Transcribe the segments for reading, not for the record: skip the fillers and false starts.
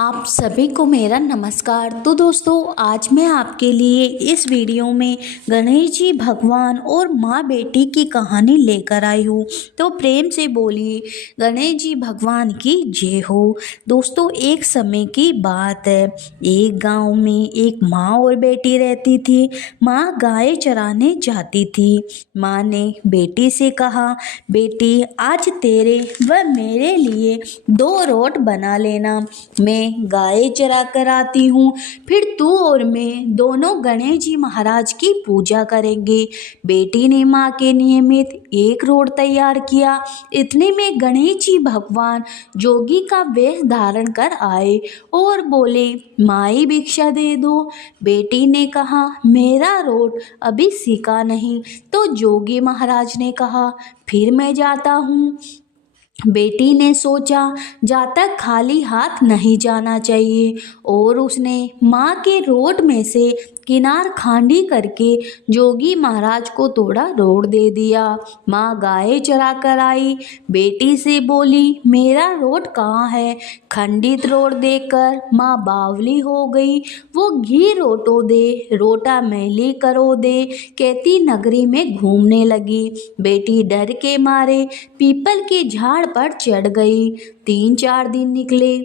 आप सभी को मेरा नमस्कार। तो दोस्तों, आज मैं आपके लिए इस वीडियो में गणेश जी भगवान और माँ बेटी की कहानी लेकर आई हूँ। तो प्रेम से बोलिए गणेश जी भगवान की जय हो। दोस्तों, एक समय की बात है। एक गांव में एक माँ और बेटी रहती थी। माँ गाय चराने जाती थी। माँ ने बेटी से कहा, बेटी आज तेरे व मेरे लिए 2 रोट बना लेना। मैं गाय चरा कर आती हूँ, फिर तू और मैं दोनों गणेश जी महाराज की पूजा करेंगे। बेटी ने माँ के नियमित 1 रोट तैयार किया। इतने में गणेश जी भगवान जोगी का वेश धारण कर आए और बोले, माई भिक्षा दे दो। बेटी ने कहा, मेरा रोट अभी सीखा नहीं। तो जोगी महाराज ने कहा, फिर मैं जाता हूँ। बेटी ने सोचा, जाता खाली हाथ नहीं जाना चाहिए, और उसने माँ के रोट में से किनार खांडी करके जोगी महाराज को थोड़ा रोट दे दिया। माँ गाय चरा कर आई। बेटी से बोली, मेरा रोट कहाँ है? खंडित रोट देकर माँ बावली हो गई। वो घी रोटो दे, रोटा मैली करो दे, कहती नगरी में घूमने लगी। बेटी डर के मारे पीपल के झाड़ पर चढ़ गई। 3-4 दिन निकले।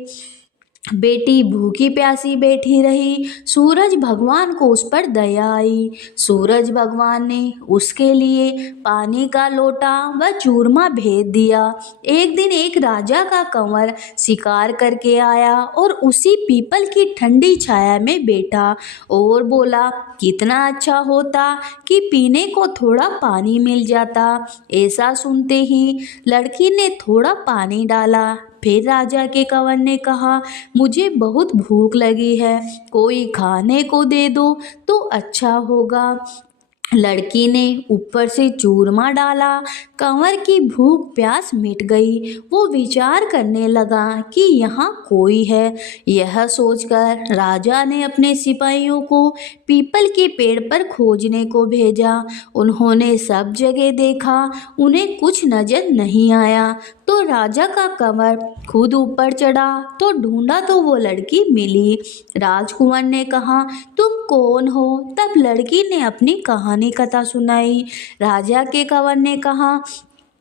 बेटी भूखी प्यासी बैठी रही। सूरज भगवान को उस पर दया आई। सूरज भगवान ने उसके लिए पानी का लोटा व चूरमा भेज दिया। एक दिन एक राजा का कंवर शिकार करके आया और उसी पीपल की ठंडी छाया में बैठा और बोला, कितना अच्छा होता कि पीने को थोड़ा पानी मिल जाता। ऐसा सुनते ही लड़की ने थोड़ा पानी डाला। फिर राजा के कंवर ने कहा, मुझे बहुत भूख लगी है, कोई खाने को दे दो तो अच्छा होगा। लड़की ने ऊपर से चूरमा डाला। कंवर की भूख प्यास मिट गई। वो विचार करने लगा कि यहाँ कोई है। यह सोचकर राजा ने अपने सिपाहियों को पीपल के पेड़ पर खोजने को भेजा। उन्होंने सब जगह देखा, उन्हें कुछ नजर नहीं आया। तो राजा का कंवर खुद ऊपर चढ़ा तो ढूंढा तो वो लड़की मिली। राजकुमार ने कहा, तुम कौन हो? तब लड़की ने अपनी कहानी कथा सुनाई। राजा के कंवर ने कहा,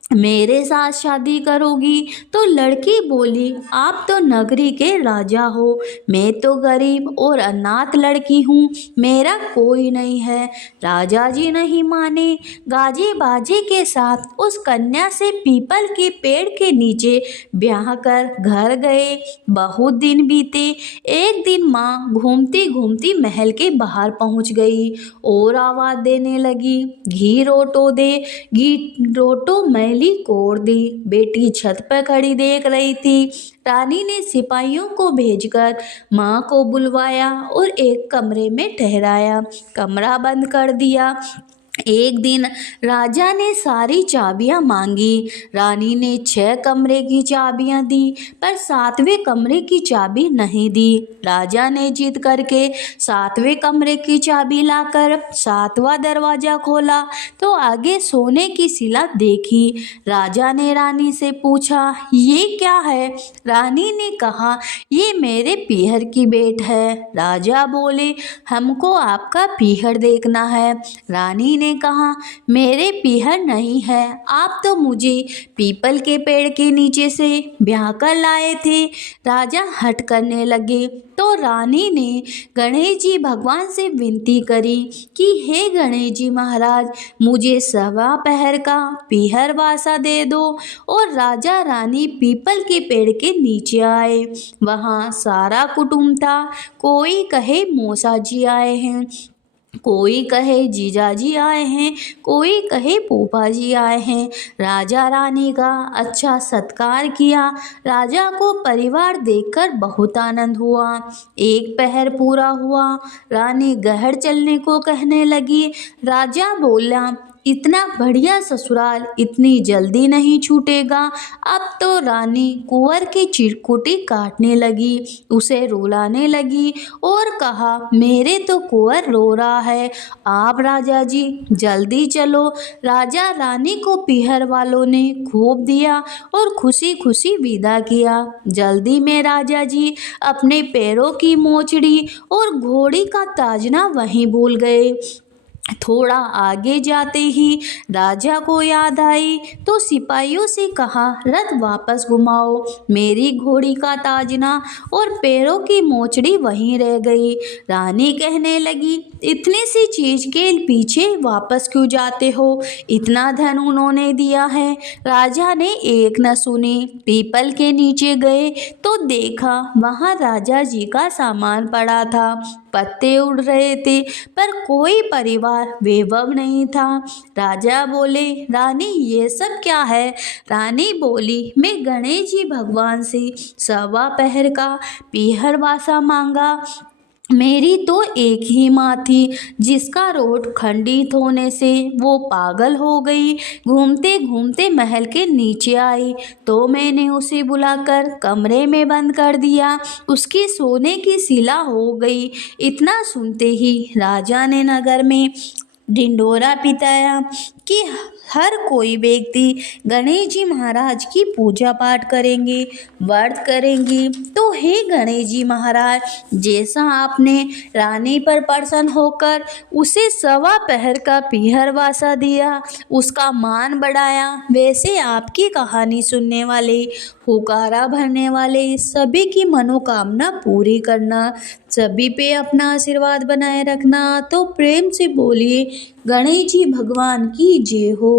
मेरे साथ शादी करोगी? तो लड़की बोली, आप तो नगरी के राजा हो, मैं तो गरीब और अनाथ लड़की हूँ, मेरा कोई नहीं है। राजा जी नहीं माने। गाजे बाजे के साथ उस कन्या से पीपल के पेड़ के नीचे ब्याह कर घर गए। बहुत दिन बीते। एक दिन माँ घूमती घूमती महल के बाहर पहुँच गई और आवाज़ देने लगी, घी रोटो दे, घी रोटो मैली कोर दी। बेटी छत पर खड़ी देख रही थी। रानी ने सिपाहियों को भेजकर माँ को बुलवाया और एक कमरे में ठहराया, कमरा बंद कर दिया। एक दिन राजा ने सारी चाबियां मांगी। रानी ने 6 कमरे की चाबियां दी, पर 7वें कमरे की चाबी नहीं दी। राजा ने जिद करके 7वें कमरे की चाबी लाकर 7वां दरवाजा खोला तो आगे सोने की शिला देखी। राजा ने रानी से पूछा, ये क्या है? रानी ने कहा, ये मेरे पीहर की भेंट है। राजा बोले, हमको आपका पीहर देखना है। रानी ने कहा, मेरे पीहर नहीं है, आप तो मुझे पीपल के पेड़ के नीचे से ब्याह कर लाए थे। राजा हट करने लगे तो रानी ने गणेश जी भगवान से विनती करी कि हे गणेश जी महाराज, मुझे 1.25 पहर का पीहर वासा दे दो। और राजा रानी पीपल के पेड़ के नीचे आए। वहाँ सारा कुटुंब था। कोई कहे मौसा जी आए हैं, कोई कहे जीजाजी आए हैं, कोई कहे फूफा जी आए हैं। राजा रानी का अच्छा सत्कार किया। राजा को परिवार देखकर बहुत आनंद हुआ। 1 पहर पूरा हुआ। रानी गहर चलने को कहने लगी। राजा बोला, इतना बढ़िया ससुराल इतनी जल्दी नहीं छूटेगा। अब तो रानी कुंवर की चिरकुटी काटने लगी, उसे रुलाने लगी और कहा, मेरे तो कुंवर रो रहा है, आप राजा जी जल्दी चलो। राजा रानी को पीहर वालों ने खूब दिया और खुशी खुशी विदा किया। जल्दी में राजा जी अपने पैरों की मोचड़ी और घोड़ी का ताजना वहीं भूल गए। थोड़ा आगे जाते ही राजा को याद आई तो सिपाहियों से कहा, रथ वापस घुमाओ, मेरी घोड़ी का ताजना और पैरों की मोचड़ी वहीं रह गई। रानी कहने लगी, इतनी सी चीज के पीछे वापस क्यों जाते हो, इतना धन उन्होंने दिया है। राजा ने एक न सुनी, पीपल के नीचे गए तो देखा वहां राजा जी का सामान पड़ा था, पत्ते उड़ रहे थे पर कोई परिवार वैभव नहीं था। राजा बोले, रानी ये सब क्या है। रानी बोली, मैं गणेश जी भगवान से 1.25 पहर का पीहर वासा मांगा। मेरी तो एक ही माँ थी जिसका रोट खंडित होने से वो पागल हो गई। घूमते घूमते महल के नीचे आई तो मैंने उसे बुलाकर कमरे में बंद कर दिया, उसकी सोने की शिला हो गई। इतना सुनते ही राजा ने नगर में ढिंढोरा पिटाया कि हर कोई व्यक्ति गणेश जी महाराज की पूजा पाठ करेंगे, व्रत करेंगे। तो हे गणेश जी महाराज, जैसा आपने रानी पर प्रसन्न होकर उसे 1.25 पहर का पीहर वासा दिया, उसका मान बढ़ाया, वैसे आपकी कहानी सुनने वाले, हुकारा भरने वाले सभी की मनोकामना पूरी करना, सभी पे अपना आशीर्वाद बनाए रखना। तो प्रेम से बोलिए, गणेश जी भगवान की जय हो।